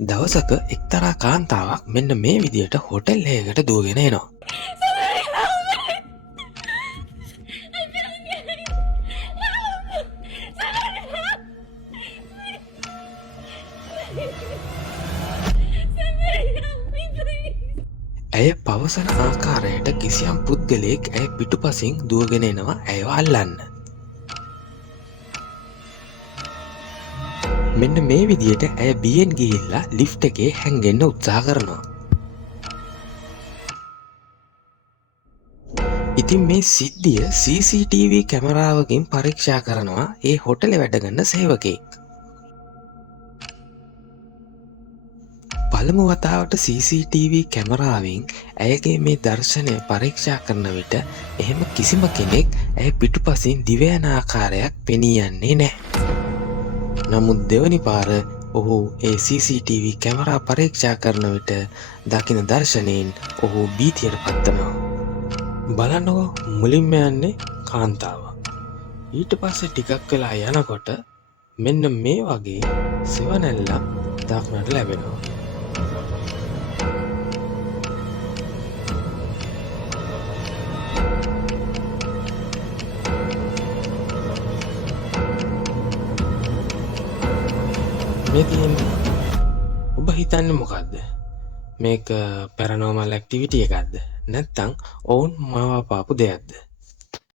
දවසක එක්තරා කාන්තාවක් මෙන්න මේ විදියට හොටෙල් එකකට දුවගෙන එනවා. ඇය පවසන ආකාරයට කිසියම් පුද්ගලයෙක් ඇය පිටුපසින් දුවගෙන එනවා ඇයව අල්ලන්න. මෙන්න මේ විදියට ඇය බියෙන් ගිහිල්ලා ලිෆ්ට් එකේ හැංගෙන්න උත්සාහ කරනවා. ඉතින් මේ සිද්ධිය CCTV කැමරාවකින් පරීක්ෂා කරනවා ඒ හොටලේ වැඩගන්න සේවකයෙක්. පළමු වතාවට CCTV කැමරාවෙන් ඇයගේ මේ දර්ශනය පරීක්ෂා කරන විට එහෙම කිසිම කෙනෙක් ඇය පිටුපසින් දිව යන ආකාරයක් පෙනී යන්නේ නැහැ. නමුත් දෙවනි පාර ඔහු ඒ CCTV කැමරා පරීක්ෂා කරන විට දකින දර්ශනයෙන් ඔහු භීතියට පත්වනවා. බලන්නකෝ මුලින්ම යන්නේ කාන්තාව. ඊට පස්සේ ටිකක් වෙලා යනකොට මෙන්න මේ වගේ සෙවණැල්ලක් දක්නට ලැබෙනවා. මේ තියෙන්නේ ඔබ හිතන්නේ මොකද්ද? මේක පැරනෝමල් ඇක්ටිවිටි එකක්ද? නැත්නම් ඔවුන් මාව පාපු දෙයක්ද?